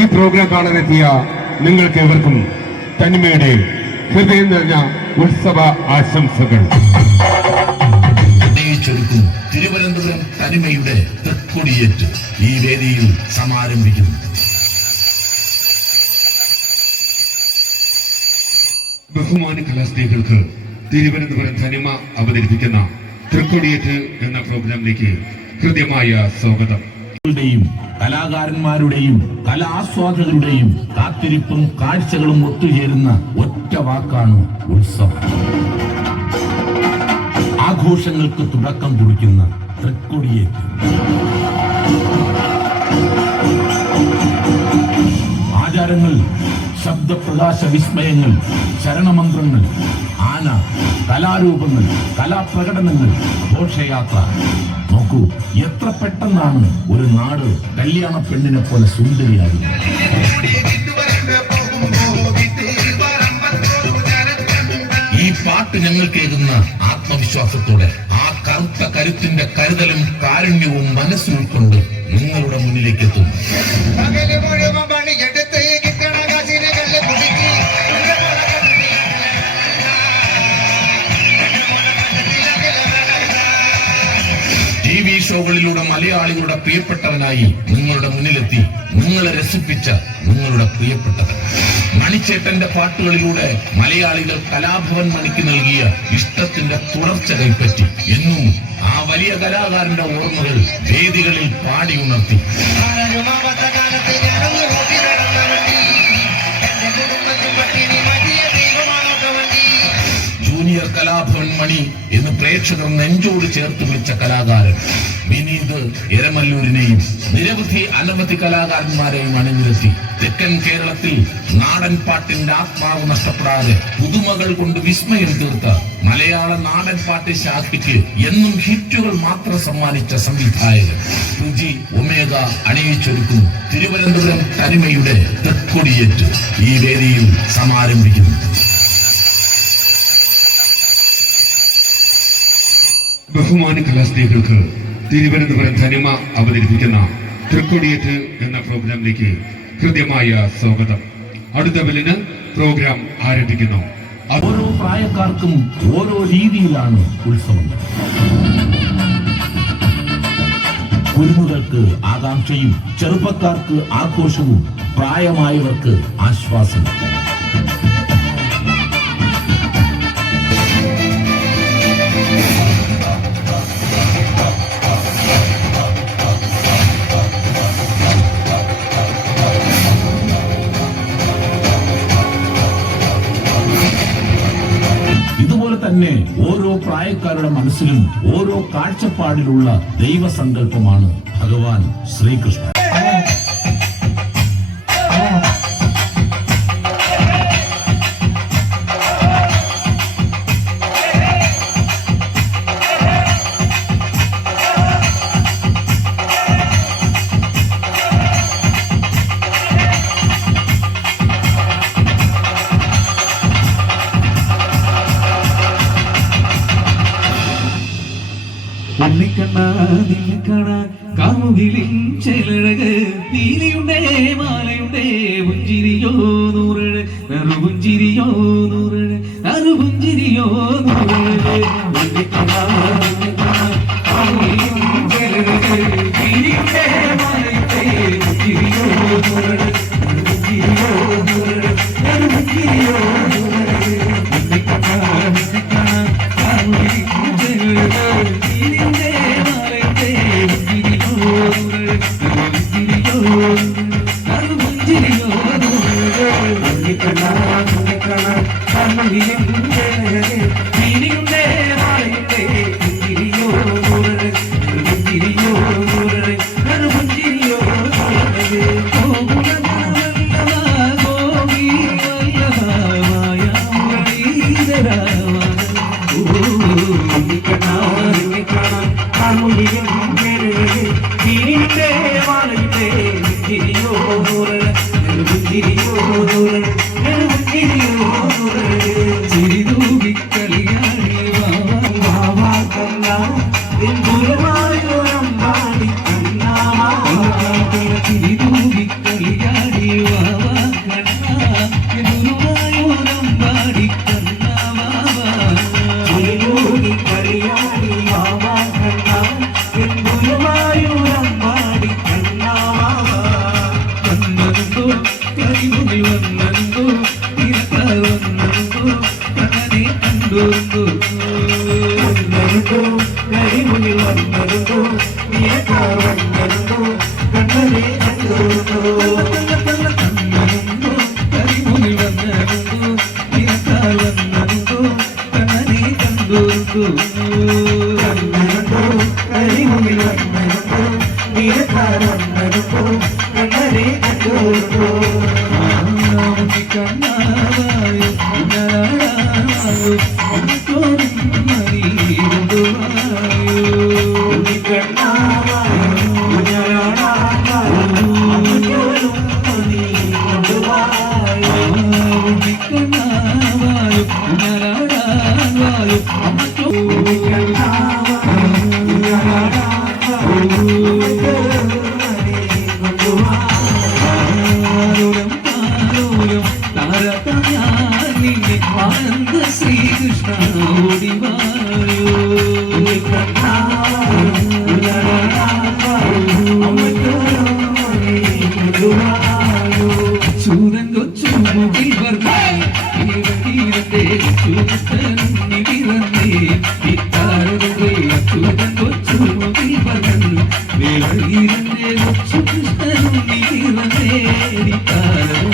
ഈ പ്രോഗ്രാം കാണാനെത്തിയ നിങ്ങൾക്ക് ഏവർക്കും തനിമയുടെ ഹൃദയം നിറഞ്ഞ ഉത്സവ ആശംസകൾ. തിരുവനന്തപുരം തനിമയുടെ തൃക്കൊടിയേറ്റ് ഈ വേദിയിൽ സമാരംഭിക്കുന്നു. ബഹുമാന കലാസ്നേഹികൾക്ക് തിരുവനന്തപുരം തനിമ അവതരിപ്പിക്കുന്ന തൃക്കൊടിയേറ്റ് എന്ന പ്രോഗ്രാമിലേക്ക് ഹൃദ്യമായ സ്വാഗതം. കലാകാരന്മാരുടെയും കലാസ്വാദകരുടെയും കാത്തിരിപ്പും കാഴ്ചകളും ഒത്തുചേരുന്ന ഒറ്റ വാക്കാണ് ഉത്സവം. ആഘോഷങ്ങൾക്ക് തുടക്കം കുറിക്കുന്ന തൃക്കൊടിയേറ്റ്. ആചാരങ്ങൾ, ശബ്ദപ്രകാശ വിസ്മയങ്ങൾ, ശരണമന്ത്രങ്ങൾ, ആന, കലാരൂപങ്ങൾ, കലാപ്രകടനങ്ങൾ, ഘോഷയാത്ര. നോക്കൂ, എത്ര പെട്ടെന്നാണ് ഒരു നാട് കല്യാണ പെണ്ണിനെ പോലെ സുന്ദരിയാകുന്നത്. ഈ പാട്ട് ഞങ്ങൾ കേൾക്കുന്ന ആത്മവിശ്വാസത്തോടെ ആ കറുത്ത കരുത്തിന്റെ കരുതലും കാരുണ്യവും മനസ്സിൽ ഉൾക്കൊണ്ട് നിങ്ങളുടെ മുന്നിലേക്ക് എത്തുന്നു. TV ഷോകളിലൂടെ മലയാളികളുടെ പ്രിയപ്പെട്ടവനായി നിങ്ങളുടെ മുന്നിലെത്തി നിങ്ങളെ രസിപ്പിച്ച നിങ്ങളുടെ പ്രിയപ്പെട്ടവൻ. മണിച്ചേട്ടന്റെ പാട്ടുകളിലൂടെ മലയാളികൾ കലാഭവൻ മണിക്ക് നൽകിയ ഇഷ്ടത്തിന്റെ തുടർച്ച കൈപ്പറ്റി എന്നും ആ വലിയ കലാകാരന്റെ ഓർമ്മകൾ വേദികളിൽ പാടി ഉണർത്തി. ജൂനിയർ കലാഭവൻ മണി എന്ന് പ്രേക്ഷകർ നെഞ്ചോട് ചേർത്ത് വിളിച്ച കലാകാരൻ വിനീത് എരമല്ലൂരിനെയും അനവധി കലാകാരന്മാരെയും അണിനിരത്തി തെക്കൻ കേരളത്തിൽ നാടൻ പാട്ടിന്റെ ആത്മാവ് നഷ്ടപ്പെടാതെ പുതുമകൾ കൊണ്ട് വിസ്മയം തീർത്ത മലയാള നാടൻ പാട്ട് ശാഖയ്ക്ക് എന്നും ഹിറ്റുകൾ മാത്രം സമ്മാനിച്ച സംവിധായകൻ രുചി ഒമേഗ അണിയിച്ചൊരുക്കുന്നു തിരുവനന്തപുരം തനിമയുടെ തൃക്കൊടിയേറ്റ് ഈ വേദിയിൽ സമാരംഭിക്കുന്നു. ബഹുമാന കലാസ്നേഹികൾക്ക് തിരുവനന്തപുരം തനിമ അവതരിപ്പിക്കുന്ന തൃക്കൊടിയേറ്റ് എന്ന പ്രോഗ്രാമിലേക്ക് ഹൃദ്യമായ സ്വാഗതം. അടുത്ത ബെല്ലിന് പ്രോഗ്രാം ആരംഭിക്കുന്നു. ഓരോ പ്രായക്കാർക്കും ഓരോ രീതിയിലാണ് ഉത്സവം. കുരുന്നുകൾക്ക് ആകാംക്ഷയും ചെറുപ്പക്കാർക്ക് ആഘോഷവും പ്രായമായവർക്ക് ആശ്വാസവും. ഇതുപോലെ തന്നെ ഓരോ പ്രായക്കാരുടെ മനസ്സിലും ഓരോ കാഴ്ചപ്പാടിലുള്ള ദൈവസങ്കല്പമാണ് ഭഗവാൻ ശ്രീകൃഷ്ണൻ. കാമുകിലിൻ ചെലഴക് നീലിയുണ്ടേ മാലയുണ്ടേ പുഞ്ചിരിയോ നൂറഴ് പുഞ്ചിരിയോ നൂറഴ് പുഞ്ചിരിയോ നൂറഴ് ശ്രീകൃഷ്ണ ഓടിവായോ ചൂരൻ കൊച്ചു മുകിൽ വർണ്ണേ ചൂരനുണ്ണി വിറന്നേ ഇത്താരേ ചൂരൻ കൊച്ചു മുകിൽ വർണ്ണേ കൊച്ചു കൃഷ്ണനുണ്ണി വിറന്നേ ഇത്താരേ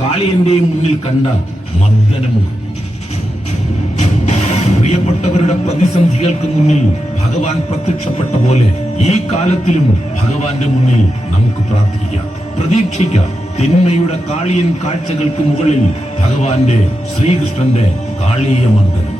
കാളിയന്റെയും മുന്നിൽ കണ്ട മർദ്ദനമുഖം. പ്രിയപ്പെട്ടവരുടെ പ്രതിസന്ധികൾക്ക് മുന്നിൽ ഭഗവാൻ പ്രത്യക്ഷപ്പെട്ട പോലെ ഈ കാലത്തിലും ഭഗവാന്റെ മുന്നിൽ നമുക്ക് പ്രാർത്ഥിക്കാം, പ്രതീക്ഷിക്കാം. തിന്മയുടെ കാളിയൻ കാഴ്ചകൾക്ക് മുകളിൽ ഭഗവാന്റെ ശ്രീകൃഷ്ണന്റെ കാളീയ മർദ്ദനം.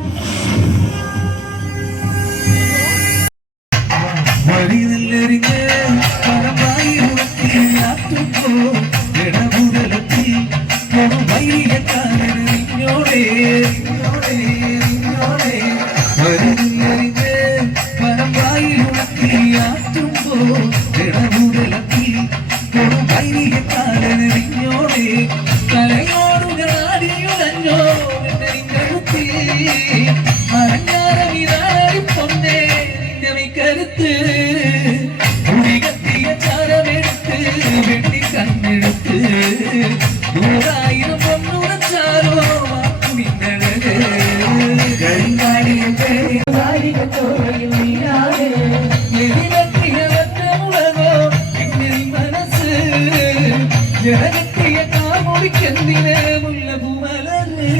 ജനകത്തിയ കാമുടിക്കെന്തിന് മുല്ലപൂമലർന്ന്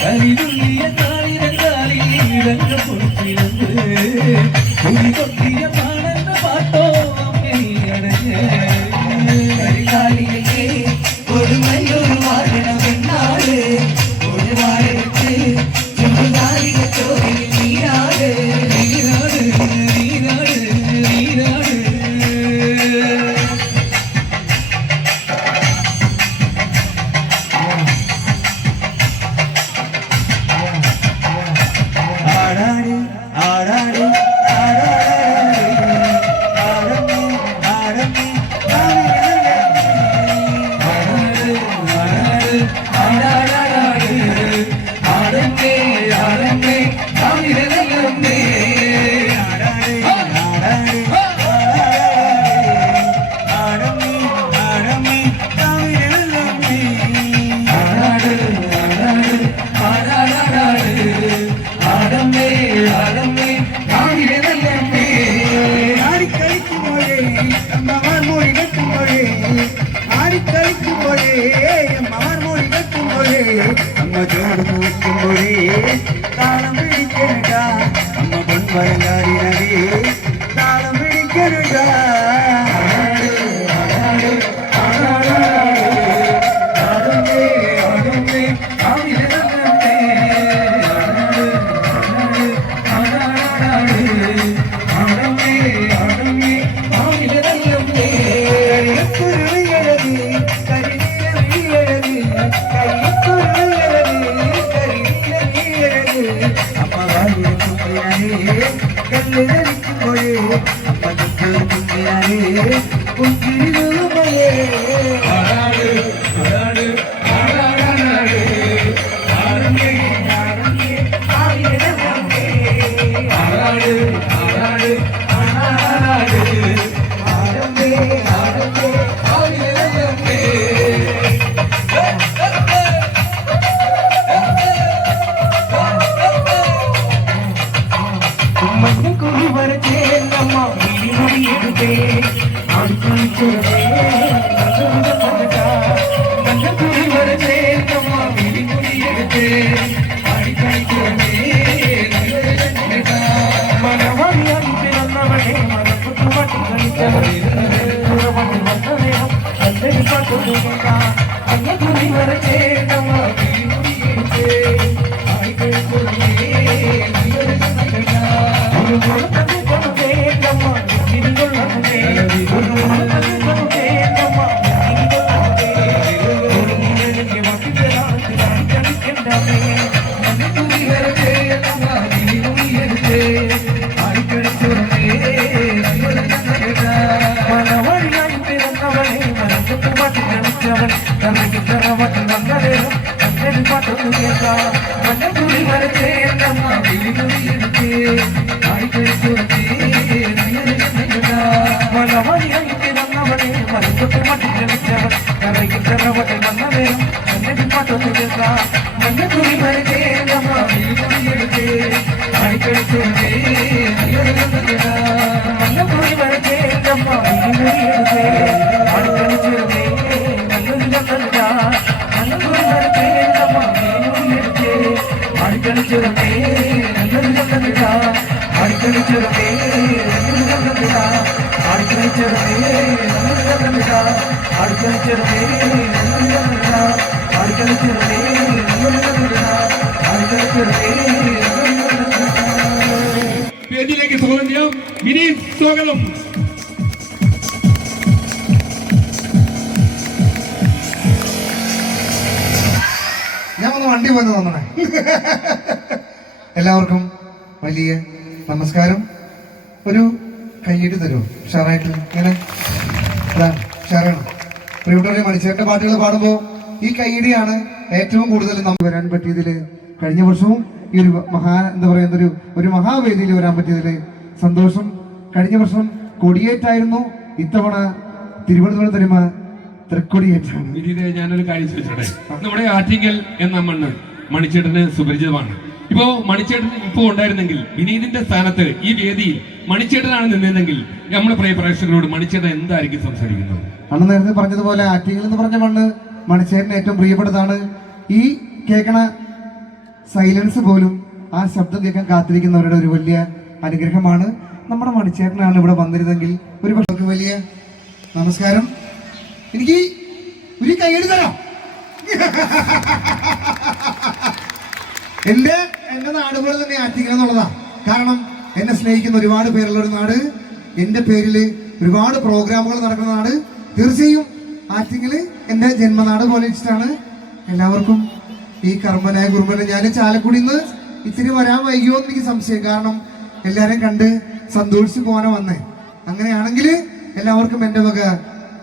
കരിതുള്ളിയ കാളിരങ്കാലിരങ്ങ പൊളിച്ചിരുന്ന് കുടി കൊത്തിയ പാടുന്ന പാട്ടോ അമ്മയടഞ്ഞ് കരികാലിയെ ഒരു മല്ലൊരു വാഴണ പെണ്ണാട് ഒരു വാഴത്ത് ചുടുകാലിക ചോറിൽ നീരാട് നീരാട് നീരാട് നീരാട് താളം പിടിക്കരുക അമ്മ പൊൻവരങ്ങാടിനവേ താളം പിടിക്കരുക താളം പുഞ്ചിരിമയേ ആടാട് ആടാട് ആടാടാടാട് ആടേ ആടേ ആയിരമേ ആടാട് ആടാട് ആടാടാട് ആടേ ആടേ ആയിരമേ മഞ്ഞ കുറി വരച്ചേ നമ്മ വിളിമുടിയെടുത്തേ ആടിക്കളിച്ചേ മഞ്ഞ കുറി വരച്ചേ നമ്മ വിളിമുടിയെടുത്തേ ആടിക്കളിച്ചേ മനവഴിയായി പിറന്നവളെ മനപ്പുറ്റുമട്ടി കളിച്ചവളെ പുറമട്ടി വന്നവേണം അല്ലടി പട്ടുക മഞ്ഞ കുറി വരച്ചേ നമ്മ വിളിമുടിയെടുത്തേ ആടിക്കളിച്ചേ വേദിയിലേക്ക് സ്വാഗതം ചെയ്യാം. വിനീത് സ്വാഗതം. ഞാൻ ഒന്ന് വണ്ടി പോയെന്ന് തോന്നണേ. എല്ലാവർക്കും വലിയ നമസ്കാരം. ഒരു കൈയ്യടി തരുമോ ഷാറായിട്ട്? ഇങ്ങനെ ഷാറാണ് പ്രിയപ്പെട്ടവരെ. മണിച്ചേട്ടന്റെ പാട്ടുകൾ പാടുമ്പോൾ ഈ കൈയ്യടിയാണ് ഏറ്റവും കൂടുതൽ നമുക്ക് വരാൻ പറ്റിയതിൽ. കഴിഞ്ഞ വർഷവും ഈ ഒരു എന്താ പറയുന്ന ഒരു മഹാവേദിയിൽ വരാൻ പറ്റിയതിൽ സന്തോഷം. കഴിഞ്ഞ വർഷം കൊടിയേറ്റായിരുന്നു, ഇത്തവണ തിരുവനന്തപുരം തരുമ തൃക്കൊടിയേറ്റാണ്. വിനീത്, ഞാനൊരു കാര്യം ചോദിച്ചോട്ടെ. നമ്മുടെ ആറ്റിങ്ങൽ എന്ന മണ്ണ് മണിച്ചേട്ടന് സുപരിചിതമാണ്. ഇപ്പോ മണിച്ചേട്ടൻ ഇപ്പോ ഉണ്ടായിരുന്നെങ്കിൽ വിനീതിന്റെ സ്ഥാനത്ത് ഈ വേദിയിൽ മണിച്ചേട്ടനാണ് നിന്നതെങ്കിൽ നമ്മുടെ പ്രിയ പ്രേക്ഷകരോട് മണിച്ചേട്ടൻ എന്തായിരിക്കും സംസാരിക്കുന്നത്? അന്ന് നേരത്തെ പറഞ്ഞതുപോലെ ആറ്റിങ്ങൽ എന്ന് പറഞ്ഞ മണ്ണ് മണിച്ചേട്ടന് ഏറ്റവും പ്രിയപ്പെട്ടതാണ്. ഈ കേൾക്കണ സൈലൻസ് പോലും ആ ശബ്ദം കേൾക്കാൻ കാത്തിരിക്കുന്നവരുടെ ഒരു വലിയ അനുഗ്രഹമാണ്. നമ്മുടെ മണിച്ചേട്ടനാണ് ഇവിടെ വന്നിരുന്നെങ്കിൽ ഒരു പക്ഷേ വലിയ നമസ്കാരം. എനിക്ക് ഒരു കൈയടി തരാം. എന്റെ നാട് പോലെ തന്നെ ആറ്റിങ്ങൽ എന്നുള്ളതാ. കാരണം എന്നെ സ്നേഹിക്കുന്ന ഒരുപാട് പേരുള്ള ഒരു നാട്, എന്റെ പേരില് ഒരുപാട് പ്രോഗ്രാമുകൾ നടക്കുന്ന നാട്. തീർച്ചയായും ആറ്റിങ്ങല് എന്റെ ജന്മനാട് പോലെ ഇഷ്ടമാണ്. എല്ലാവർക്കും ഈ കർമ്മനായ കുറുമ്പനെ ഞാൻ ചാലക്കുടിയിൽ നിന്ന് ഇത്തിരി വരാൻ വൈകിയോ എന്ന് എനിക്ക് സംശയം. കാരണം എല്ലാരെയും കണ്ട് സന്തോഷിച്ച് പോകാൻ വന്നേ. അങ്ങനെയാണെങ്കിൽ എല്ലാവർക്കും എന്റെ വക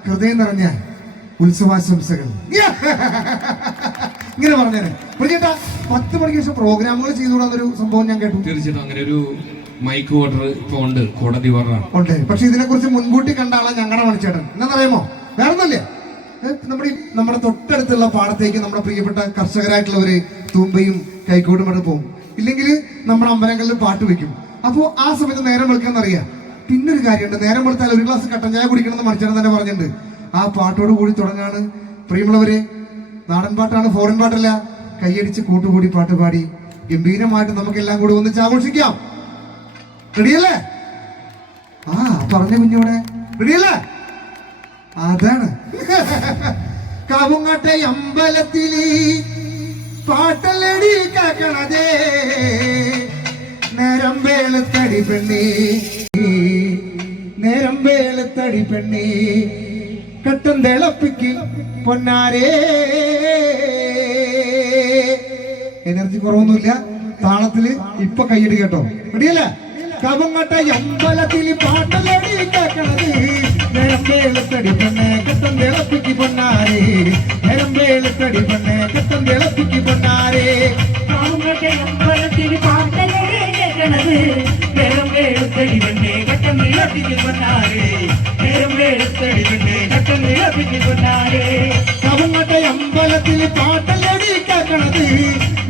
ഹൃദയം നിറഞ്ഞ ഉത്സവാശംസകൾ. ഇങ്ങനെ പറഞ്ഞേനെ ചേട്ടാ, 10 മണിക്ക് ശേഷം പ്രോഗ്രാമുകൾ ചെയ്തുകൂടാന്നൊരു സംഭവം ഞാൻ കേട്ടു. തീർച്ചയായിട്ടും അങ്ങനെ ഒരു മൈക്ക് ഓർഡർ ഇപ്പൊ ഉണ്ട്, കോടതി ഓർഡറാണ് ഉണ്ട്. പക്ഷെ ഇതിനെ കുറിച്ച് മുൻകൂട്ടി കണ്ട ആളാ ഞങ്ങളുടെ മണിച്ചേട്ടൻ. എന്താണെന്നറിയാമോ? വേറെ ഒന്നല്ലേ, നമ്മുടെ തൊട്ടടുത്തുള്ള പാടത്തേക്ക് നമ്മുടെ പ്രിയപ്പെട്ട കർഷകരായിട്ടുള്ളവര് തൂമ്പയും കൈക്കോട്ടും എടുത്ത് പോകും. ഇല്ലെങ്കിൽ നമ്മുടെ അമ്പലങ്ങളിൽ പാട്ട് വെക്കും. അപ്പോ ആ സമയത്ത് നേരം വെളുക്കാന്നറിയാം. പിന്നൊരു കാര്യമുണ്ട്, നേരം വെളുത്താൽ ഒരു ഗ്ലാസ് കട്ടൻ ചായ കുടിക്കണമെന്ന് മണിച്ചേട്ടൻ തന്നെ പറഞ്ഞിട്ടുണ്ട്. ആ പാട്ടോട് കൂടി തുടങ്ങാണ്. പ്രിയമുള്ളവര്, നാടൻ പാട്ടാണ്, ഫോറിൻ പാട്ടല്ല. കൈയടിച്ച് കൂട്ടുകൂടി പാട്ട് പാടി ഗംഭീരമായിട്ട് നമുക്കെല്ലാം കൂടി ഒന്നിച്ച് ആഘോഷിക്കാം. റെഡിയല്ലേ? ആ പറഞ്ഞ കുഞ്ഞോടെ റെഡിയല്ലേ? അതാണ് കാവുങ്ങാട്ടെ അമ്പലത്തില് പാട്ടല്ലടി കേക്കണതേ, നേരം വേളത്തടി പെണ്ണി, നേരം വേളത്തടി പെണ്ണി, കട്ടൻ തിളപ്പിക്ക് പൊന്നാരേ. എനർജി കുറവൊന്നുമില്ല, താളത്തില് ഇപ്പൊ കൈയ്യടി കേട്ടോ. റെഡിയല്ലേ? കാവുങ്ങാട്ടെ അമ്പലത്തില് പാട്ടല്ലടി കേക്കണത്, നേരമ്പേളത്തടി പെണ്ണെ കത്തം തിളപ്പിക്ക് പൊന്നാരേ നേരമ്പേളത്തടി പെണ്ണെ കത്തം തിളപ്പിക്ക് പൊന്നാരേ കാവുങ്ങട്ടെ അമ്പലത്തിൽ പാട്ടലേ കേൾക്കണത് നേരം വേളുത്തടി പെണ്ണെ കട്ടം നിളപ്പിക്ക് പൊന്നാരേ നേരം വേളുത്തടി പെണ്ണെ കട്ടം നിളപ്പിക്ക് പൊന്നാരേ കാവുങ്ങട്ടെ അമ്പലത്തിൽ പാട്ടല്ലടി കേൾക്കണത്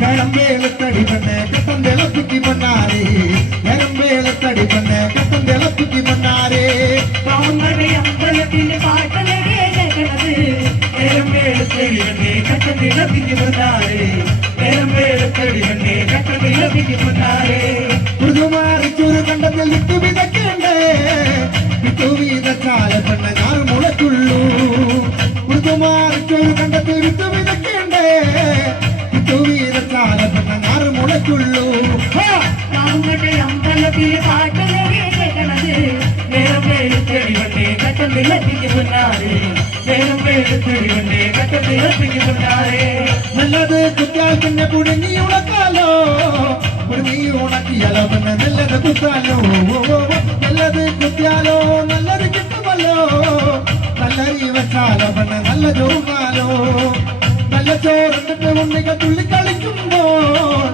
നേരമ്പേളത്തടി പെണ്ണെ കത്തം തിളപ്പിക്ക് പൊന്നാരേ നേരമ്പേളത്തടി പെണ്ണെ കത്തം തിളപ്പിക്ക് പൊന്നാരേ കാവുങ്ങട്ടെ അമ്പലത്തിൽ പാട്ടലേ കേൾക്കണത് നേരം വേളുത്തടി പെണ്ണെ കട്ടം നിളപ്പിക്ക് പൊന്നാരേ നേരം വേളുത്തടി പെണ്ണെ കട്ടം നിളപ്പിക്ക് പൊന്നാരേ മൃദുമാറിച്ചൊരു കണ്ടത്തിൽ വിട്ടു വിതക്കണ്ടേ വിട്ടു വീതച്ചാല പെണ്ണ ഞാൻ മുളക്കുള്ളൂ മൃദുമാറിച്ചൊരു കണ്ടത്തിൽ വിട്ടു വിതക്കണ്ടേ വിട്ടു വീതച്ചാല പെണ്ണ ഞാൻ മുളക്കുള്ളൂ കാവുങ്ങട്ടെ അമ്പലത്തിൽ പാട്ടലേ കേൾക്കണത് നേരം വേളുത്തടി പെണ്ണെ കട്ടം നിളപ്പിക്ക് പൊന്നാരേ നേരം വേളുത്തടി പെണ്ണെ കട്ടം നിളപ്പിക്ക് പൊന്നാരേ നല്ലത് കുത്തിയാൽ പിന്നെ കുടുങ്ങി ഉണക്കാലോ കുടുങ്ങി ഉണക്കിയാലോ പിന്നെ നല്ലത് കുത്താലോ നല്ലത് കുത്തിയാലോ നല്ലത് കിട്ടുമല്ലോ നല്ല രീ വെച്ചാലോ പിന്നെ നല്ല ചോറുന്നാലോ നല്ല ചോറിട്ട് ഉണ്ണിക തുള്ളി കളിക്കുമ്പോൾ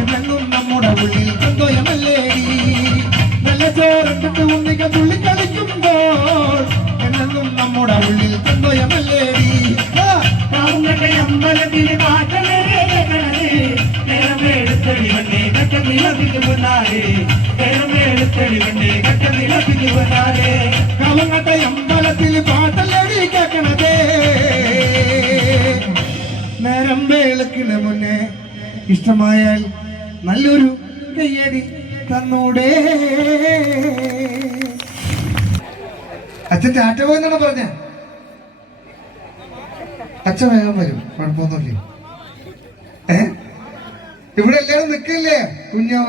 എന്നെന്നും നമ്മുടെ ഉള്ളിൽ സന്തോഷമല്ലേടി നല്ല ചോറിട്ട് ഉണ്ണിക തുള്ളി കളിക്കുമ്പോൾ എന്നെന്നും നമ്മുടെ ഉള്ളിൽ സന്തോഷമല്ലേടി കാവുങ്ങട്ടെ അമ്പലത്തിൽ പാട്ടലേ കേൾക്കണത് നേരം വേളുത്തടി പെണ്ണെ കട്ടം നിളപ്പിക്ക് പൊന്നാരേ നേരം വേളുത്തടി പെണ്ണെ കട്ടം നിളപ്പിക്ക് പൊന്നാരേ കാവുങ്ങട്ടെ അമ്പലത്തിൽ പാട്ടല്ലടി കേൾക്കണതേ നേരം വേളുക്കിന് മുന്നേ ഇഷ്ടമായാൽ നല്ലൊരു കയ്യടി തന്നൂടെ അച്ഛൻ ടാറ്റ പോയെന്നാണ് പറഞ്ഞ അച്ഛൻ വേഗം വരും കുഴപ്പമൊന്നുമില്ല ഇവിടെ എല്ലാവരും നിൽക്കില്ലേ കുഞ്ഞാവ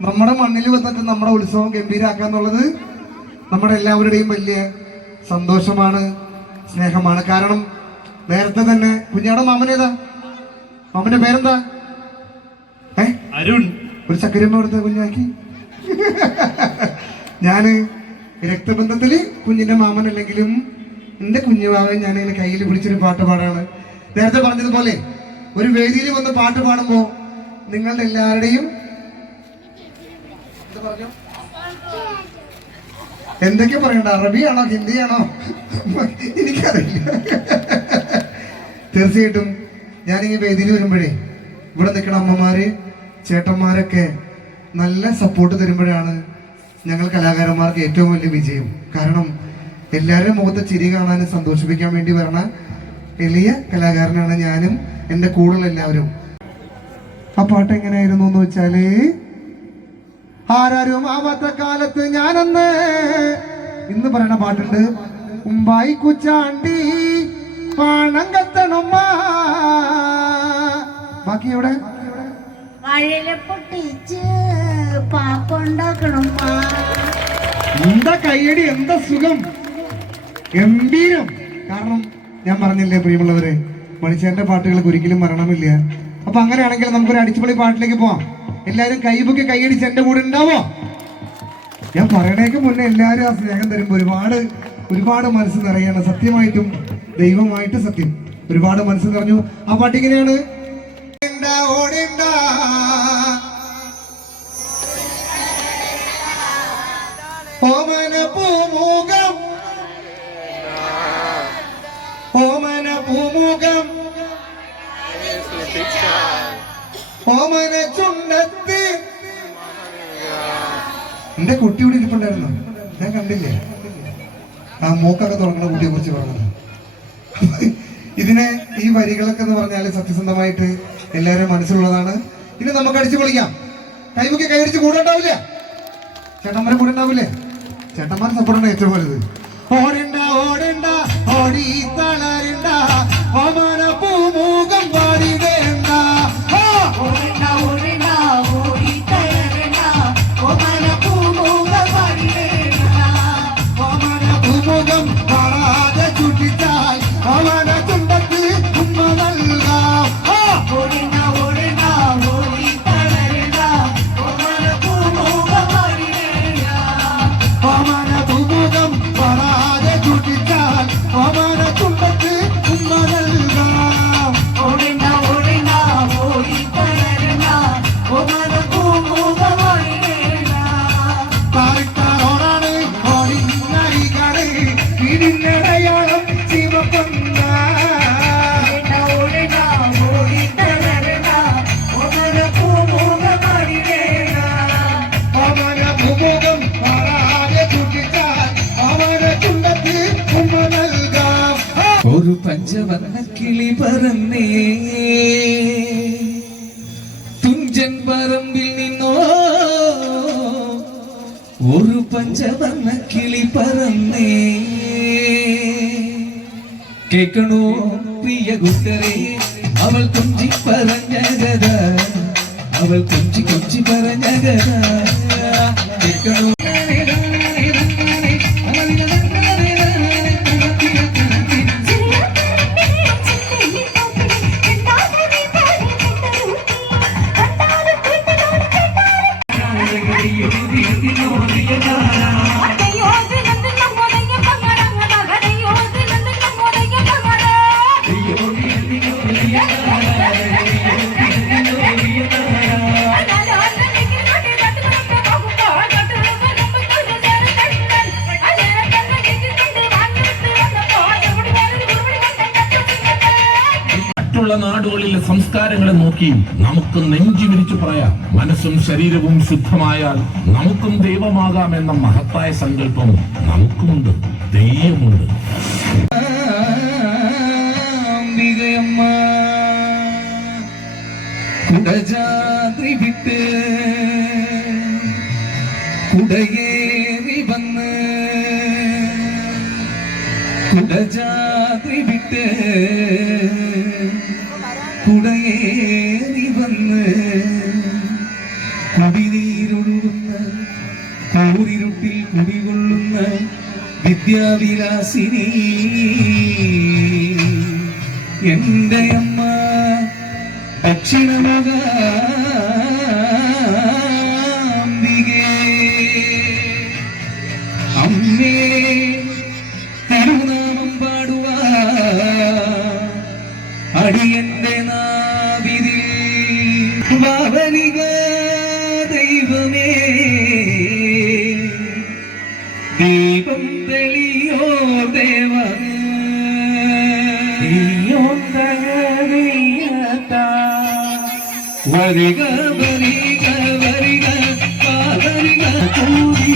നമ്മുടെ മണ്ണിൽ വന്നിട്ട് നമ്മുടെ ഉത്സവം ഗംഭീരാക്കാന്നുള്ളത് നമ്മുടെ എല്ലാവരുടെയും വലിയ സന്തോഷമാണ് സ്നേഹമാണ് കാരണം നേരത്തെ തന്നെ കുഞ്ഞാടെ മാമനേതാ മാമന്റെ പേരെന്താ അരുൺ ഒരു ചക്കരമ്മ കൊടുത്ത കുഞ്ഞാക്കി ഞാന് രക്തബന്ധത്തില് കുഞ്ഞിന്റെ മാമൻ അല്ലെങ്കിലും എന്റെ കുഞ്ഞുവാവെ ഞാൻ ഇങ്ങനെ കയ്യിൽ പിടിച്ചൊരു പാട്ട് പാടാണ് നേരത്തെ പറഞ്ഞതുപോലെ ഒരു വേദിയിൽ വന്ന് പാട്ട് പാടുമ്പോ നിങ്ങളുടെ എല്ലാവരുടെയും എന്തൊക്കെ പറയണ്ട അറബിയാണോ ഹിന്ദിയാണോ എനിക്കറിയില്ല തീർച്ചയായിട്ടും ഞാൻ ഈ വേദിയിൽ വരുമ്പോഴേ ഇവിടെ നിൽക്കുന്ന അമ്മമാര് ചേട്ടന്മാരൊക്കെ നല്ല സപ്പോർട്ട് തരുമ്പോഴാണ് ഞങ്ങൾ കലാകാരന്മാർക്ക് ഏറ്റവും വലിയ വിജയം കാരണം എല്ലാവരുടെ മുഖത്ത് ചിരി കാണാനും സന്തോഷിപ്പിക്കാൻ വേണ്ടി വരണ വലിയ കലാകാരനാണ് ഞാനും എൻ്റെ കൂടെയുള്ള എല്ലാവരും ആ പാട്ട് എങ്ങനെയായിരുന്നു എന്ന് വെച്ചാല് ആരാരും ആവാത്ത കാലത്ത് ഞാനന്ന് ഇന്ന് പറയണ പാട്ടുണ്ട് ഉമ്പായി കുച്ചാണ്ടി പാണം കത്തണമ്മ ബാക്കി എവിടെ വാഴയില പൊട്ടിച്ച് പാപ്പുണ്ടാക്കണം എന്താ കയ്യടി എന്താ സുഖം ഗംഭീരം കാരണം ഞാൻ പറഞ്ഞില്ലേ പ്രിയമുള്ളവരെ മണിച്ചേന്റെ പാട്ടുകൾക്ക് ഒരിക്കലും മരണമില്ല അപ്പൊ അങ്ങനെയാണെങ്കിൽ നമുക്കൊരു അടിച്ചുപൊളി പാട്ടിലേക്ക് പോവാം എല്ലാരും കൈബുക്ക് കൈയടിച്ച് എന്റെ കൂടെ ഉണ്ടാവോ ഞാൻ പറയണേക്ക് മുന്നേ എല്ലാരും ആ സ്നേഹം തരുമ്പോ ഒരുപാട് മനസ്സ് നിറയാണ് സത്യമായിട്ടും ദൈവമായിട്ട് സത്യം ഒരുപാട് മനസ്സ് നിറഞ്ഞു ആ പാട്ടിങ്ങനെയാണ് ഓമന പൂമുഖം ഓമന പൂമുഖം ഓമന ചുണ്ടത്ത് എന്റെ കുട്ടി ഇവിടെ ഇരിപ്പുണ്ടായിരുന്നു ഞാൻ കണ്ടില്ലേ ആ മൂക്കൊക്കെ തുറക്കുന്ന കുട്ടിയെ കുറിച്ച് പറഞ്ഞത് ഇതിനെ ഈ വരികളൊക്കെ എന്ന് പറഞ്ഞാല് സത്യസന്ധമായിട്ട് എല്ലാവരും മനസ്സിലുള്ളതാണ് ഇനി നമുക്ക് അടിച്ചു പൊളിക്കാം കൈമുക്കി കൈയടിച്ച് കൂടെ ഉണ്ടാവില്ല ചേട്ടന്മാരെ കൂടെ ഉണ്ടാവില്ലേ ചേട്ടന്മാരെ സപ്പോർട്ടാണ് ഏറ്റവും വലുത് ഓടണ്ട ഓടണ്ട ഓടി തളരണ്ട ഓമന പൂമുഖം പാടിടേണ്ട ഓടണ്ട ഓടണ്ട ഓടി തളരണ്ട ഓമന പൂമുഖം പാടിടേണ്ട ഓമന പൂമുഖം പാടാതെ ചുട്ടിച്ചാൽ ഓമന ചുണ്ടത്തിൽ ഉമ്മ നൽകാം ഓടണ്ട ഓടണ്ട ഓടി തളരണ്ട ഓമന പൂമുഖം പാടിടേണ്ട ഓമന പൂമുഖം പാടാതെ പഞ്ചവർണ്ണ കിളി പറന്നേ തുഞ്ചൻ പറമ്പിൽ നിന്നോ ഒരു പഞ്ചവർണ്ണ കിളി പറന്നേ കേൾക്കണോ പ്രിയ കൂട്ടരെ അവൾ കൊഞ്ചി പറഞ്ഞ കഥ അവൾ കൊഞ്ചി കൊഞ്ചി പറഞ്ഞ കഥ കേൾക്കണോ മറ്റുള്ള നാടുകളിലെ സംസ്കാരങ്ങളെ നോക്കി നമുക്ക് നെഞ്ചു വിരിച്ചു പറയാം, മനസ്സും ശരീരവും ശുദ്ധമായാൽ നമുക്കും ദൈവമാകാമെന്ന മഹത്തായ സങ്കല്പം നമുക്കുമുണ്ട്, ദൈവമുണ്ട്. അംബികയമ്മ കുടജാദ്രി വിട്ട് കുടയേറി വന്ന് കുടജാദ്രി വിട്ട് കുടയേറി വന്ന് കുടിനീരൊഴുകുന്ന കൂരിരുട്ടിൽ കുടികൊള്ളുന്ന വിദ്യാവിലാസിനി എന്റെ അമ്മ ദക്ഷിണമുഖാംബികേ അമ്മേ തിരുനാമം പാടുവാ അടിയന്റെ നാവിതിൽ വാവലിക ദൈവമേ ദീപം തെളിയോ ദേവമേ വരിക വരിക വരിക വരിക കൂടി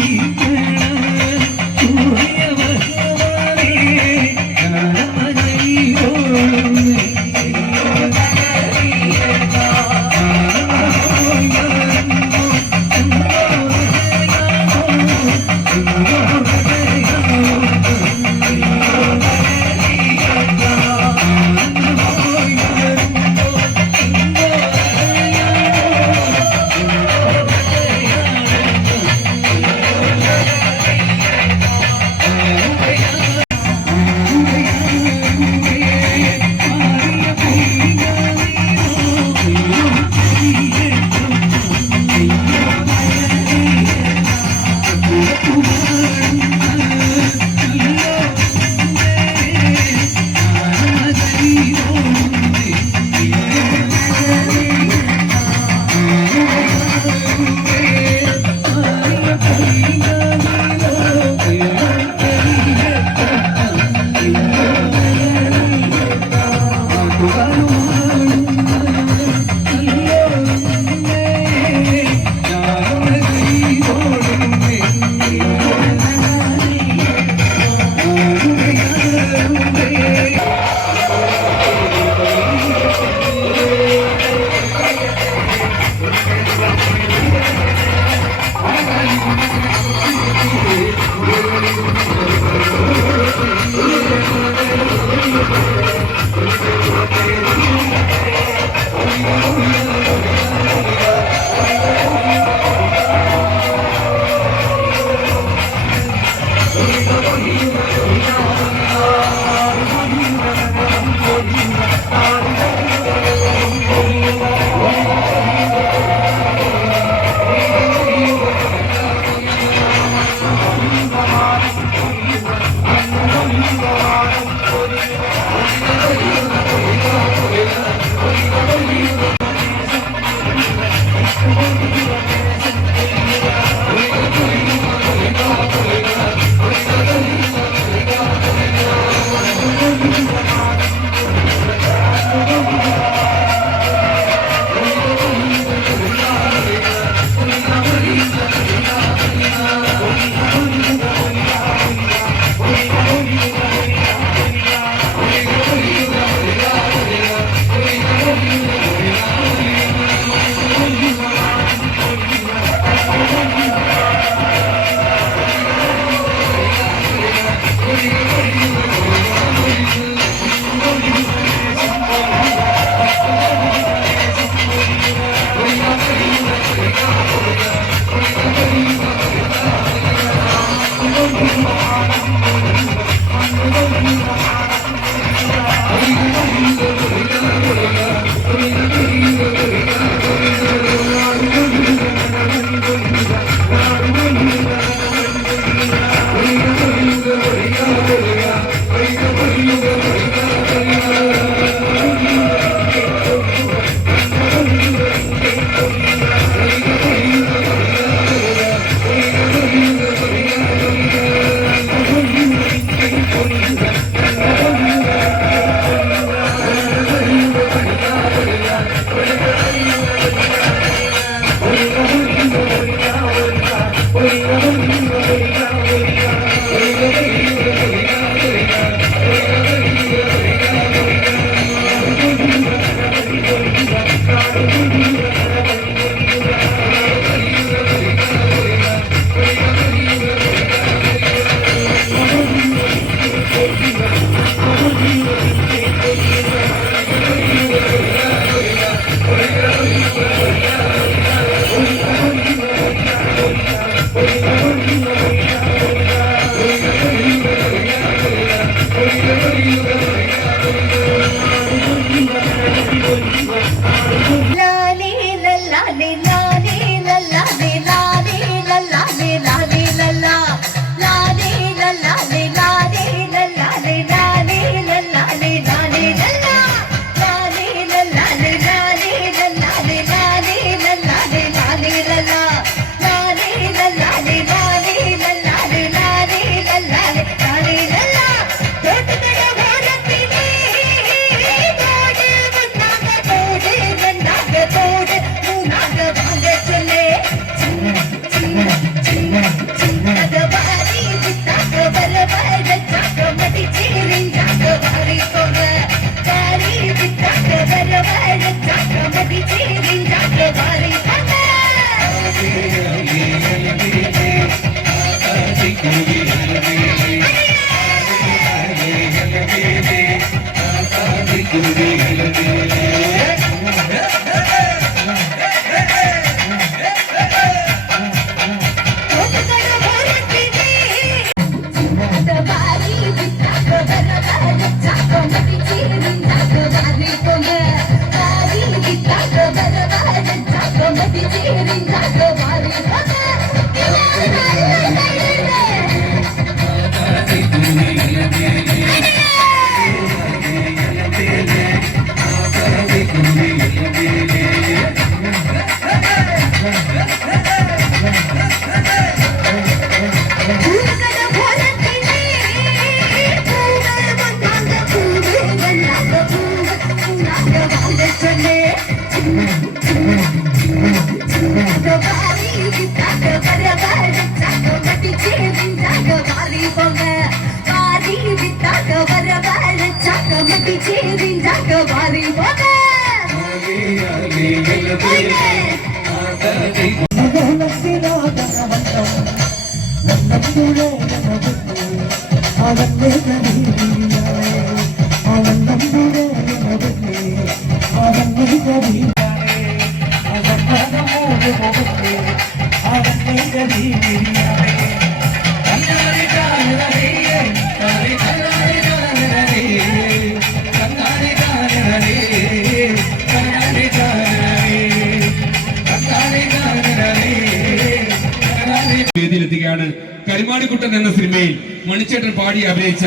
വേദിയിലെത്തുകയാണ്. കരിമാടിക്കുട്ടൻ എന്ന സിനിമയിൽ മണിച്ചേട്ടൻ പാടി അഭിനയിച്ച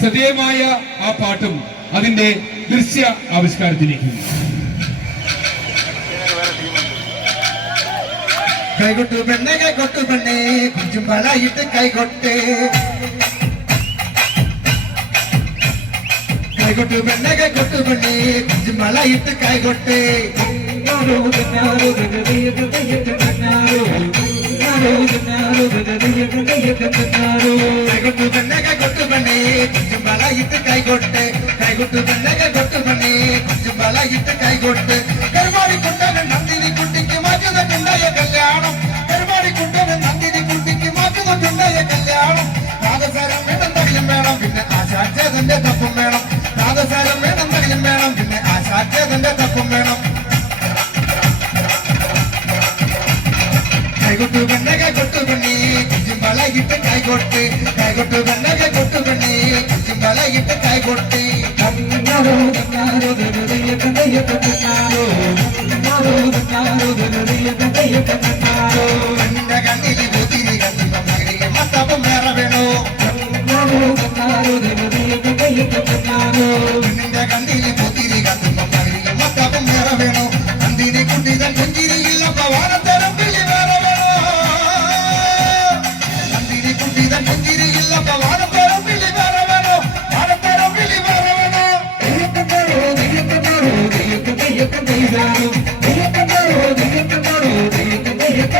ശ്രദ്ധേയമായ ആ പാട്ടും അതിന്റെ ദൃശ്യ ആവിഷ്കാരത്തിലേക്ക്. കൈകൊട്ടു പെണ്ണെ കൈകൊട്ടു പെണ്ണെ കുഞ്ചും പലയിട്ട് കൈകൊട്ടേ കൈകൊട്ടു പെണ്ണെ കൈകൊട്ടു പെണ്ണെ കുഞ്ചും പലയിട്ട് കൈകൊട്ടേ കൈകൊട്ടു പെണ്ണെ കൈകൊട്ടു പെണ്ണെ കുഞ്ചും പലയിട്ട് കൈകൊട്ടെ കൈകൊട്ടു പെണ്ണെ കൈകൊട്ടു പെണ്ണെ കുഞ്ചും പലയിട്ട് കൈകൊട്ട് കരുമാടിക്കുട്ടവൻ നന്ദിനി കുട്ടിക്ക് മാറ്റുന്നുണ്ടായ കല്യാണം കരുമാടിക്കുട്ടവൻ നന്ദിനി കുട്ടിക്ക് മാറ്റുന്നുണ്ടായ കല്യാണം നാദസാരം വേണം തടിയും വേണം പിന്നെ ആശാച്ചേതന്റെ തപ്പും വേണം നാദസാരം വേണം തടിയും വേണം പിന്നെ ആശാച്ചേതന്റെ തപ്പും വേണം കൈകൊട്ടു പെണ്ണെ കൈകൊട്ടു പെണ്ണെ കുഞ്ചും വളയിട്ട് കൈകൊട്ട് കൈകൊട്ടു പെണ്ണെ കൈകൊട്ടു പെണ്ണെ കുഞ്ചും വളയിട്ട് കൈകൊട്ട് പെണ്ണിന്റെ കണ്ണില് കുതിരി കത്തുമ്പോ മകനിക്ക് മത്തപ്പം വേറെ വേണോ പെണ്ണിന്റെ കണ്ണില് കുതിരി കത്തുമ്പോ മകനിക്ക് മത്തപ്പം വേറെ വേണോ അന്തിരി കുട്ടിതൻ പുഞ്ചിരിയില്ല വാനത്തരം വിളി വേറെ വേണോ അന്തിരി കുട്ടിതൻ പുഞ്ചിരിയില്ല വാനത്തരം വിളി വേറെ വേണോ വാനത്തരം വിളി വേറെ വേണോ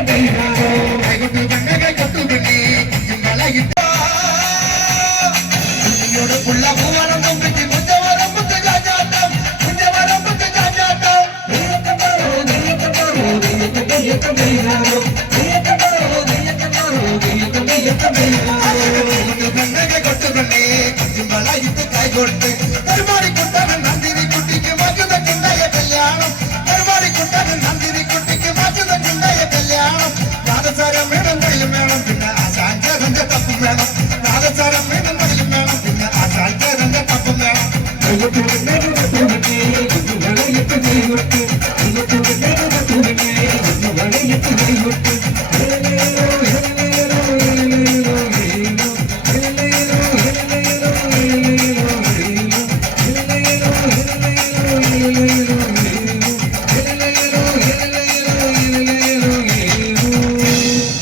കൈകൊട്ടു പെണ്ണെ കൈകൊട്ടു പെണ്ണെ കുഞ്ചും വളയിട്ട് കുഞ്ഞോട് പുള്ള പൂവനം കൊമ്പിച്ച് മുഞ്ചവരം മുത്ത് ചാച്ചാട്ടം മുഞ്ചവരം മുത്ത് ചാച്ചാട്ടം പെണ്ണെ കൈകൊട്ടു പെണ്ണെ കുഞ്ചും വളയിട്ട് കൈകൊട്ട് കരുമാടിക്കുട്ടവൻ നന്ദിനി കുട്ടിക്ക് മാറ്റുന്നുണ്ടായ കല്യാണം കരുമാടിക്കുട്ടവൻ നന്ദിനി കുട്ടിക്ക് മാറ്റുന്നുണ്ടായ കല്യാണം നാദസാരം വേണം തടിയും വേണം പിന്നെ ആശാഞ്ചേതന്റെ തപ്പും വേണം നാദസാരം വേണം തടിയും വേണം പിന്നെ ആശാഞ്ചേതന്റെ തപ്പും വേണം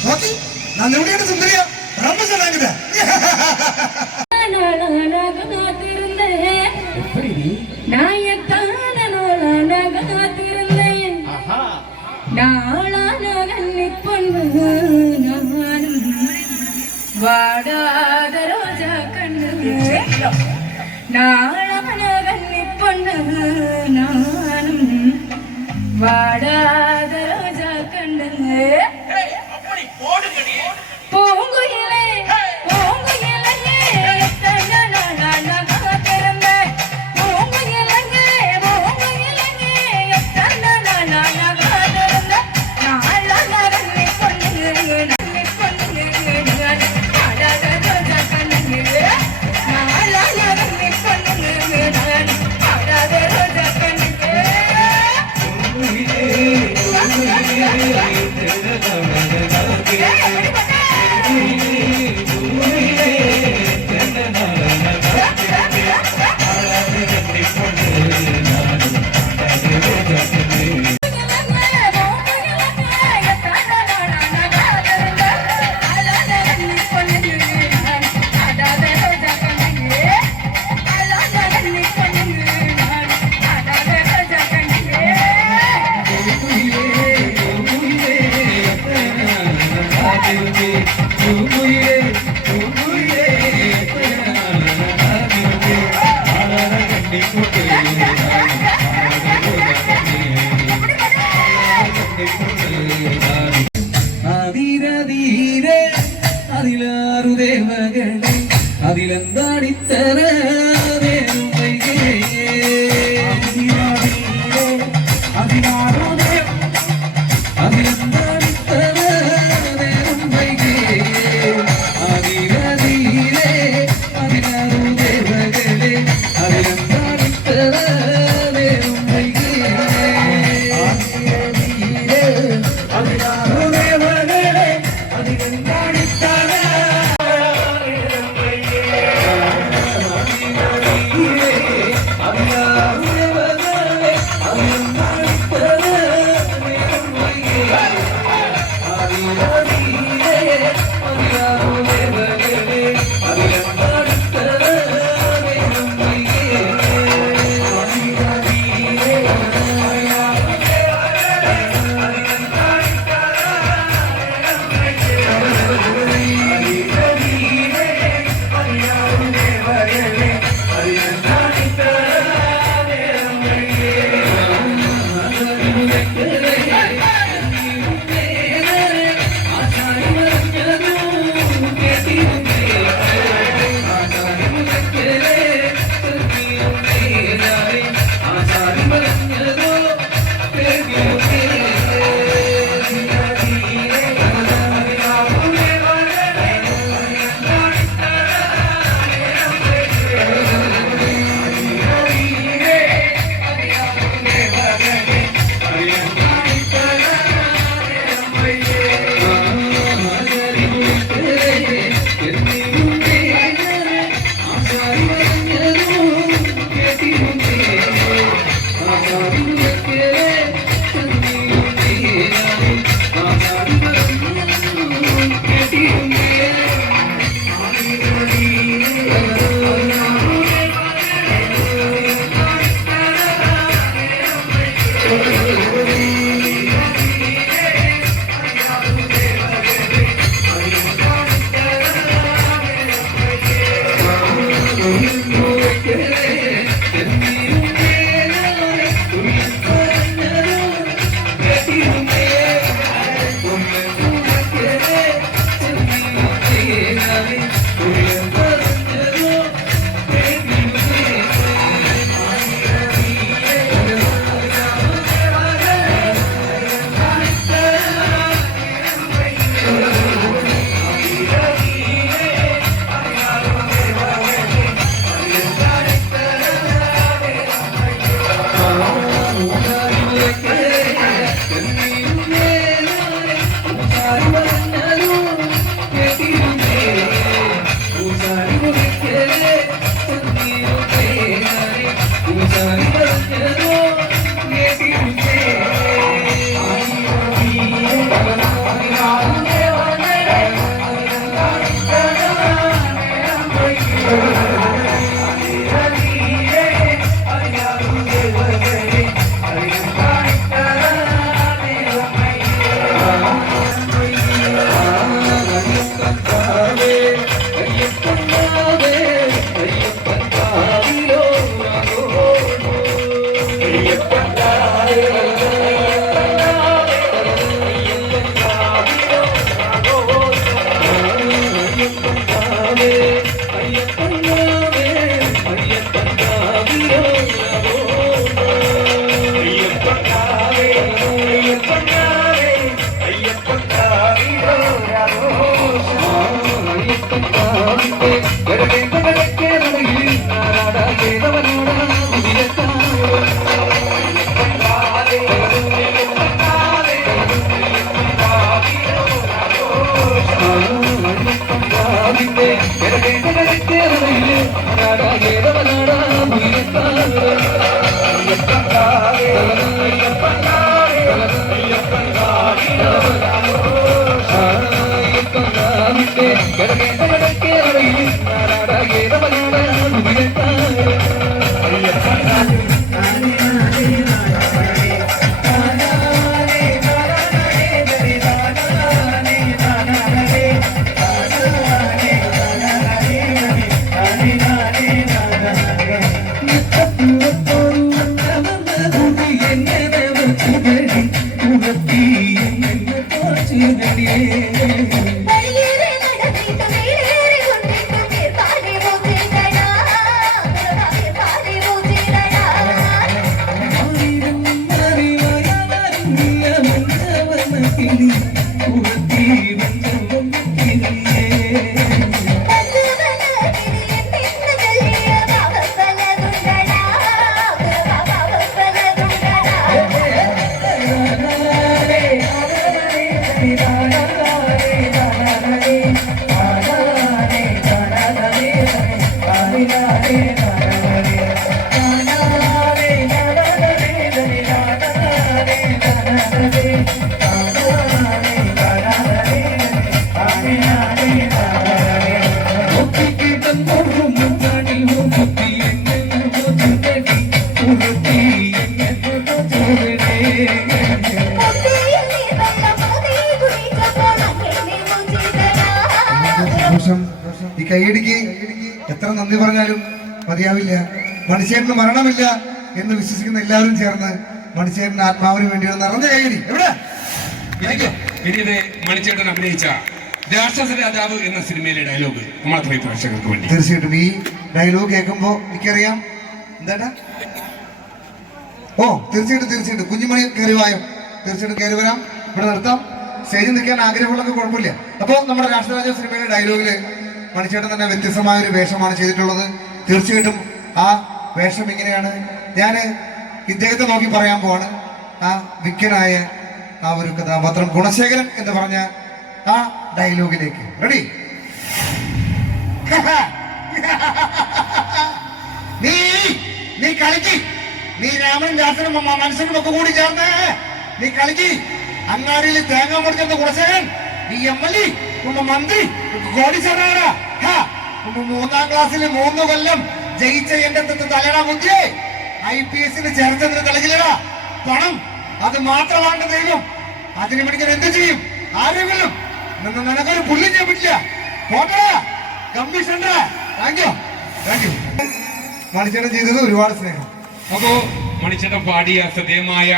നോക്കി ഞാൻ എവിടെയാണ് സുന്ദരിയ ബ്രഹ്മസനാങ്കിത വാടാത രോജ കണ്ണ് നാളാന കണ്ണിപ്പൊണ്ണ് നാനും വാടാത രോജ കണ്ണ് പൂങ്കുയിലേ പൂങ്കുയിലേ കാത്തിരുന്ന പൂങ്കുയിലേ പൂങ്കുയിലേ കാത്തിരുന്ന നാളാന കണ്ണിപ്പൊണ്ണ് Yeah. ഈ കൈയടിക്ക് എത്ര നന്ദി പറഞ്ഞാലും മതിയാവില്ല. മണിച്ചേട്ടന് മരണമില്ല എന്ന് വിശ്വസിക്കുന്ന എല്ലാവരും ചേർന്ന് മണിച്ചേട്ടന്റെ ആത്മാവിന് വേണ്ടി നിറഞ്ഞ കൈയടി. എവിടെ പിന്നീട് മണിച്ചേട്ടൻ അഭിനയിച്ച രാക്ഷസ രാജാവ് എന്ന സിനിമയിലെ ഡയലോഗ് നമ്മളെ പ്രേക്ഷകർക്ക് വേണ്ടി. തീർച്ചയായിട്ടും ഈ ഡയലോഗ് കേൾക്കുമ്പോ എനിക്കറിയാം എന്താ. ഓ തീർച്ചയായിട്ടും കുഞ്ഞുമണി കയറി വായോ. തീർച്ചയായിട്ടും കയറി വരാം. ഇവിടെ നിർത്താം. സ്റ്റേജിൽ നിൽക്കാൻ ആഗ്രഹമുള്ളൊക്കെ കുഴപ്പമില്ല. അപ്പോൾ നമ്മുടെ രാഷ്ട്രരാജ സിനിമയിലെ ഡയലോഗില് മണിച്ചേട്ടൻ തന്നെ വ്യത്യസ്തമായ ഒരു വേഷമാണ് ചെയ്തിട്ടുള്ളത്. തീർച്ചയായിട്ടും ആ വേഷം ഇങ്ങനെയാണ്. ഞാൻ ഇദ്ദേഹത്തെ നോക്കി പറയാൻ പോവാണ്. ആ വിക്കനായ ആ ഒരു കഥാപാത്രം ഗുണശേഖരൻ എന്ന് പറഞ്ഞ ആ ഡയലോഗിലേക്ക്. റെഡി? നീ കളിക്ക്. നീ രാമനും വ്യാസനും മനുഷ്യനും ഒക്കെ കൂടി ചേർന്ന് നീ കളിക്ക്. അങ്ങാടിയിൽ തേങ്ങ മുറിച്ചെന്ന ഗുണശേഖരൻ ഈ MLA മന്ത്രി കോടീശ്വരനാണ്. 3ാം ക്ലാസ്സിൽ 3 കൊല്ലം ജയിച്ച എന്റെ തലയുടെ ബുദ്ധിയെ IPS ചേർച്ചെന്ന് തെളിയില്ലടാ. പണം, അത് മാത്രമാണ് ദൈവം. അതിന് വേണ്ടി എന്ത് ചെയ്യും? ആരെങ്കിലും നിനക്കൊരു പുല്ലും ചെയ്യാൻ പറ്റില്ല. പോട്ടാ കമ്മീഷണറെ. Thank you. മണിച്ചേട്ടൻ ചെയ്തത് ഒരുപാട് സ്നേഹം. അപ്പോ മണിച്ചേട്ടൻ പാടിയ ശ്രദ്ധേയമായ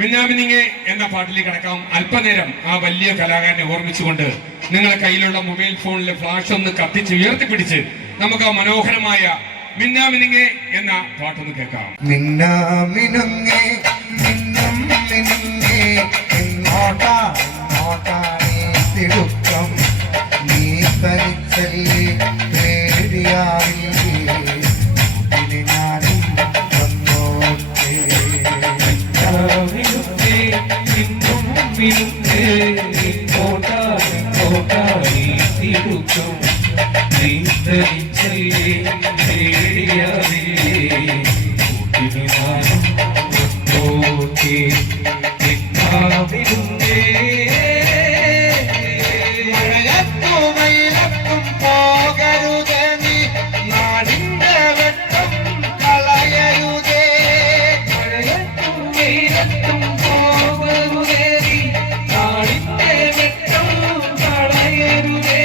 മിന്നാമിനിങ്ങെ എന്ന പാട്ടിലേക്ക് കിടക്കാം. അല്പനേരം ആ വലിയ കലാകാരനെ ഓർമ്മിച്ചുകൊണ്ട് നിങ്ങളെ കയ്യിലുള്ള മൊബൈൽ ഫോണിലെ ഫ്ലാഷ് ഒന്ന് കത്തിച്ച് ഉയർത്തിപ്പിടിച്ച് നമുക്ക് ആ മനോഹരമായ മിന്നാമിനിങ്ങെ എന്ന പാട്ടൊന്ന് കേൾക്കാം. മിന്നാമിനുങ്ങേ മിന്നും മിനുങ്ങേ ഇങ്ങോട്ടാ തിടുക്കം നീ തനിച്ചല്ലേ പേടിയാവില്ലേ ഇനി ഞാനും വന്നോട്ടെ. ഇന്നും മിനുങ്ങേ ഇങ്ങോട്ടായി തിടുക്കം നീ തനിച്ചല്ലേ പേടിയാവില്ലേ കൂട്ടിനു ഞാനും വന്നോട്ടെ. മഴയത്തും വെയിലത്തും പോകരുതേ നീ, നാടിന്റെ വെട്ടം കളയരുതേ. മഴയത്തും വെയിലത്തും പോകരുതേ നീ, നാടിന്റെ വെട്ടം കളയരുതേ.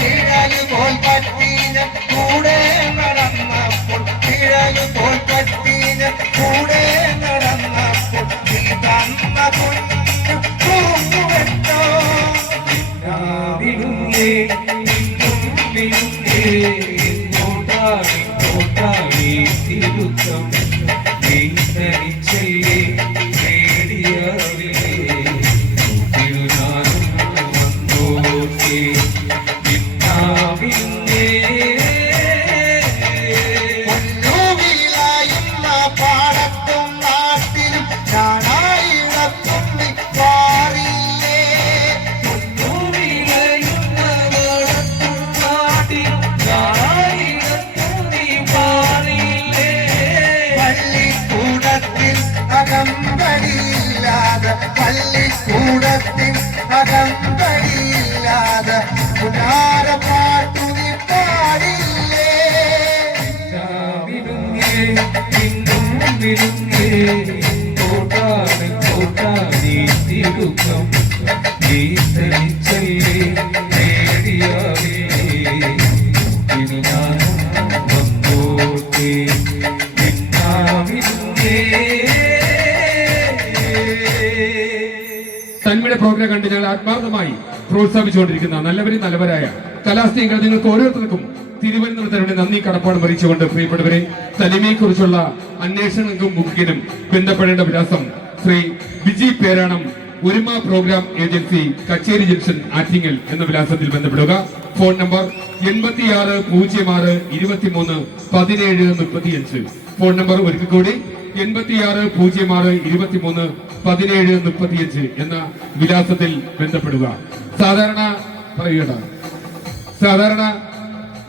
നിഴല് പോൽ പറ്റീന കൂടെ നടന്നപ്പോൾ, നിഴല് പോൽ പറ്റീന കൂടെ നടന്നപ്പോൾ നീ തന്ന കുഞ്ഞു പൂങ്കുവെട്ടോ. മിനുങ്ങേ ഇന്നും മിനുങ്ങേ ഇങ്ങോട്ടായി തിടുക്കം നീ തനിച്ചല്ലേ പേടിയാവില്ലേ കൂട്ടിനു ഞാനും വന്നോട്ടെ. പൊന്നൂവിലായുന്ന പാടത്തും നാട്ടിലും ഞാനായിടത്തുമ്പി പാറിയില്ലേ. പള്ളിക്കൂടത്തിൽ അകമ്പടിയില്ലാതെ, പള്ളിക്കൂടത്തിൽ അകമ്പടിയില്ലാതെ പുനാരപ്പാട്ടു നീ പാടില്ലേ. തിടുക്കം നീ തനിച്ചല്ലേ പേടിയാവില്ലേ ഇനി ഞാനും വന്നോട്ടെ. തന്മയുടെ പ്രോഗ്രാം കണ്ട് ഞങ്ങൾ ആത്മാർത്ഥമായി പ്രോത്സാഹിപ്പിച്ചുകൊണ്ടിരിക്കുന്ന നല്ലവരായ കലാസ്നേഹികൾ നിങ്ങൾക്ക് ഓരോരുത്തർക്കും തിരുവനന്തപുരത്തിനുവേണ്ടി നന്ദി കടപ്പാടും അറിയിച്ചുകൊണ്ട് പ്രിയപ്പെട്ടവരെ, തനിമയെ കുറിച്ചുള്ള അന്വേഷണങ്ങൾക്കും ബുക്കിനും ബന്ധപ്പെടേണ്ട വിലാസം ശ്രീ ബിജി പേരാണം, ഒരുമ പ്രോഗ്രാം ഏജൻസി, കച്ചേരി ജംഗ്ഷൻ, ആറ്റിങ്ങൽ എന്ന വിലാസത്തിൽ ബന്ധപ്പെടുക. Phone number 8606231735. ഫോൺ നമ്പർ ഒരിക്കൽ കൂടി 8606231735 എന്ന വിലാസത്തിൽ ബന്ധപ്പെടുക. സാധാരണ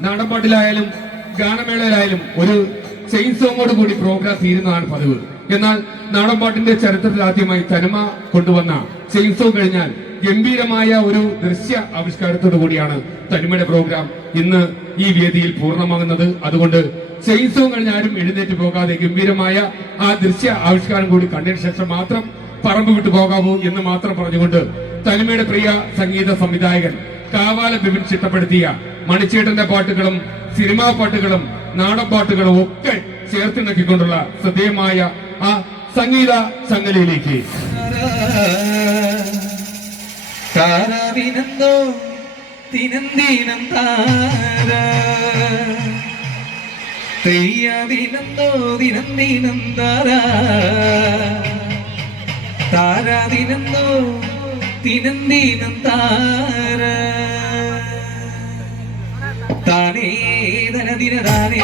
നാടൻപാട്ടിലായാലും ഗാനമേളയിലായാലും ഒരു ചെയിൻ സോങ്ങോട് കൂടി പ്രോഗ്രാം തീരുന്നതാണ് പതിവ്. എന്നാൽ നാടൻപാട്ടിന്റെ ചരിത്രത്തിൽ ആദ്യമായി തനിമ കൊണ്ടുവന്ന ചെയിൻ സോങ് കഴിഞ്ഞാൽ ഗംഭീരമായ ഒരു ദൃശ്യ ആവിഷ്കാരത്തോടു കൂടിയാണ് തനിമയുടെ പ്രോഗ്രാം ഇന്ന് ഈ വേദിയിൽ പൂർണ്ണമാകുന്നത്. അതുകൊണ്ട് ചെയിൻ സോങ് കഴിഞ്ഞ ആരും എഴുന്നേറ്റ് പോകാതെ ഗംഭീരമായ ആ ദൃശ്യ ആവിഷ്കാരം കൂടി കണ്ടതിന് ശേഷം മാത്രം പറമ്പ് വിട്ടു പോകാവൂ എന്ന് മാത്രം പറഞ്ഞുകൊണ്ട് തനിമയുടെ പ്രിയ സംഗീത സംവിധായകൻ കാവാല ബിപിൻ ചിട്ടപ്പെടുത്തിയ മണിച്ചേട്ടന്റെ പാട്ടുകളും സിനിമാ പാട്ടുകളും നാടൻ പാട്ടുകളും ഒക്കെ ചേർത്തിണക്കിക്കൊണ്ടുള്ള ശ്രദ്ധേയമായ ആ സംഗീത ചങ്ങലയിലേക്ക് താരാവിനന്തോ ദിനം താര തെയ്യാവിനന്തോ ദിനം താര താരാവിനന്തോ ദിനം താര താനേ ധനദിന താനേ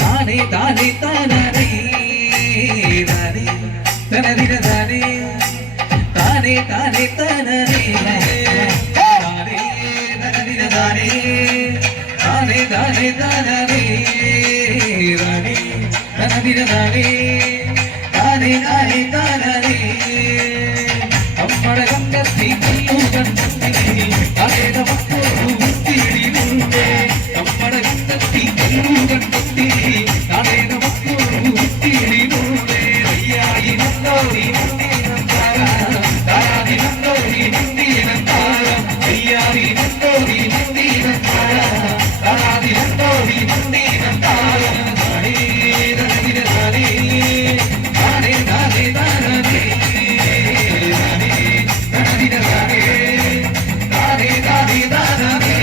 താനേ താനേ താനേ താനേ ധനദിന താനേ താനേ താനേ താനേ താനേ ധനദിന താനേ താനേ താനേ താനേ താനേ ധനദിന താനേ താനേ താനേ താനേ നമ്മുടെ കണ്ടെത്തി കണ്ടുകണ്ടി അതേ നമുക്ക് ൂത്തിയിടുന്നേ നമ്മുടെ കണ്ടെത്തി കണ്ടുകണ്ടി അതേ നമുക്ക് ൂത്തിയിടുന്നേ നന്തോടി നന്ദീനം താരം താരാതി നന്തോടി നന്ദീനം താരം അയ്യാതി നന്തോടി നന്ദീനം താരം താരാതി നന്തോടി നന്ദീനം താരം താനേ തനതിന താനേ താനേ താനേ താനേ തനതിന താനേ താനേ താനേ താനേ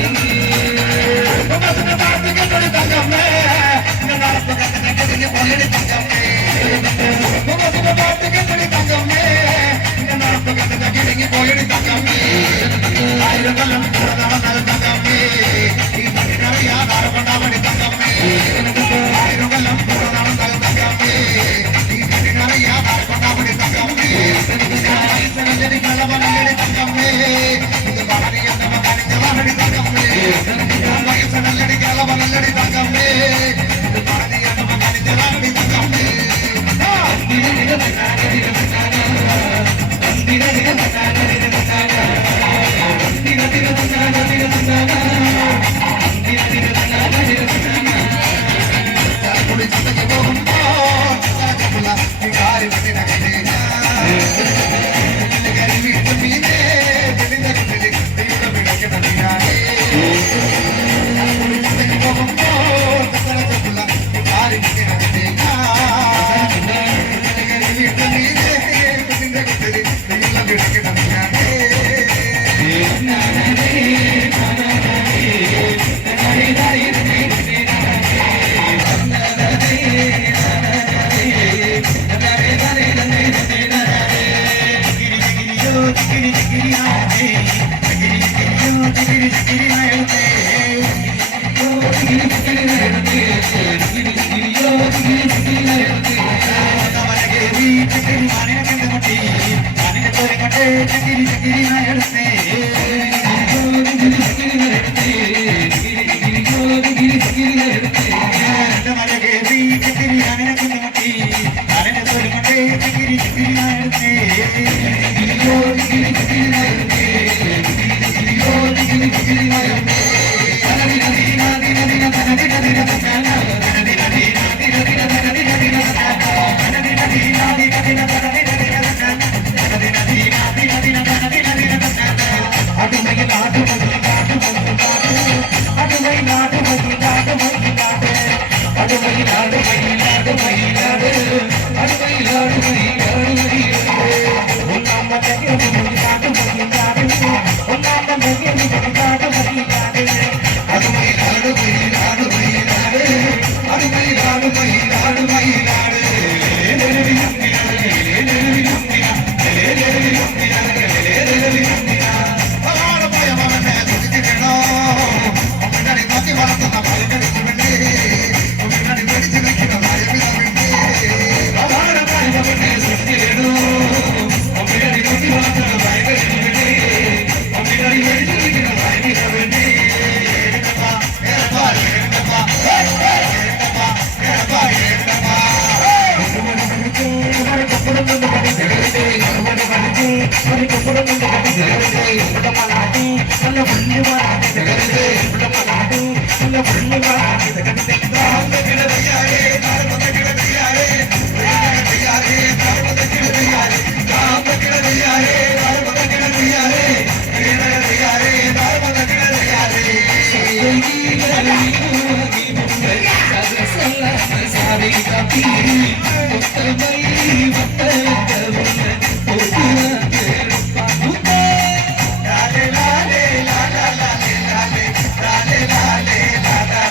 la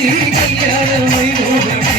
ഈ കല്യാണമായി പോകട്ടെ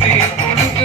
Thank you.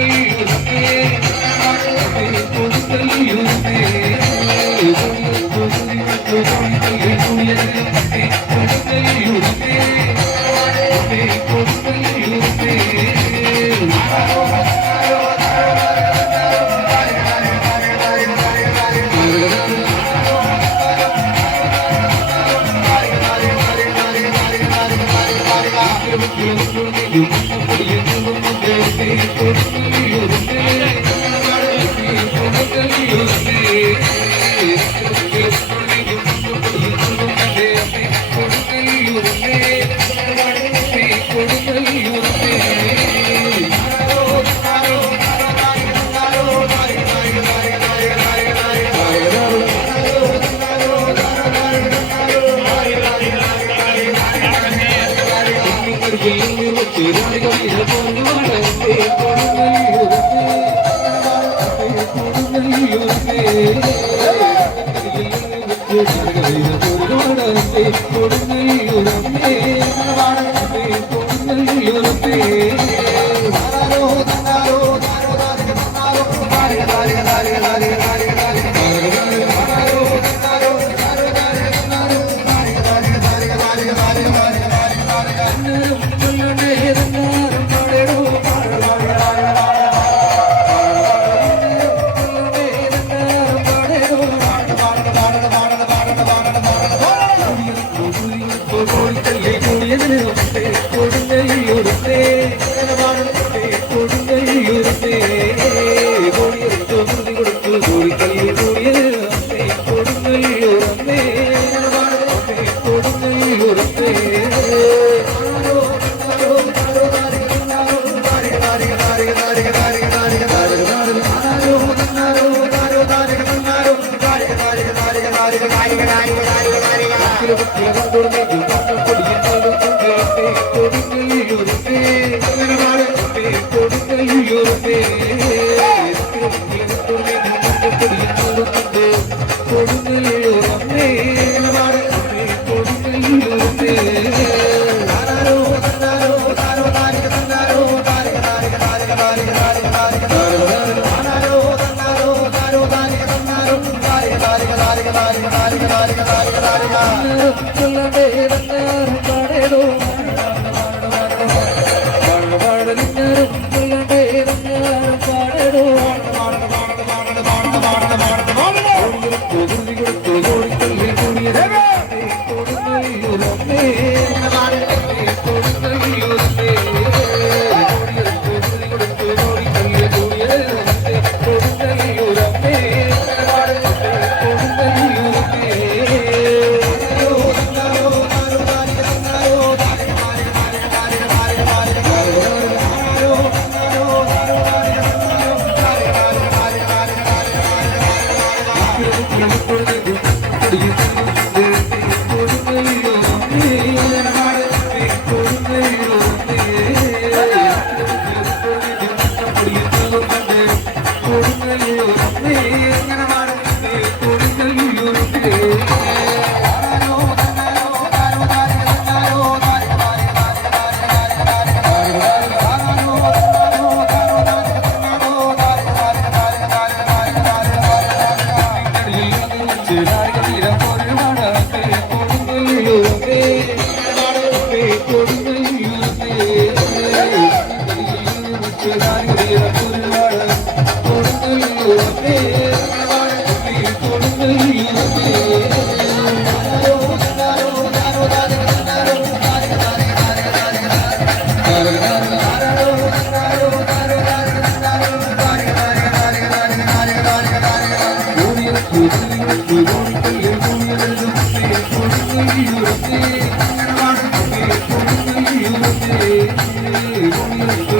Thank you.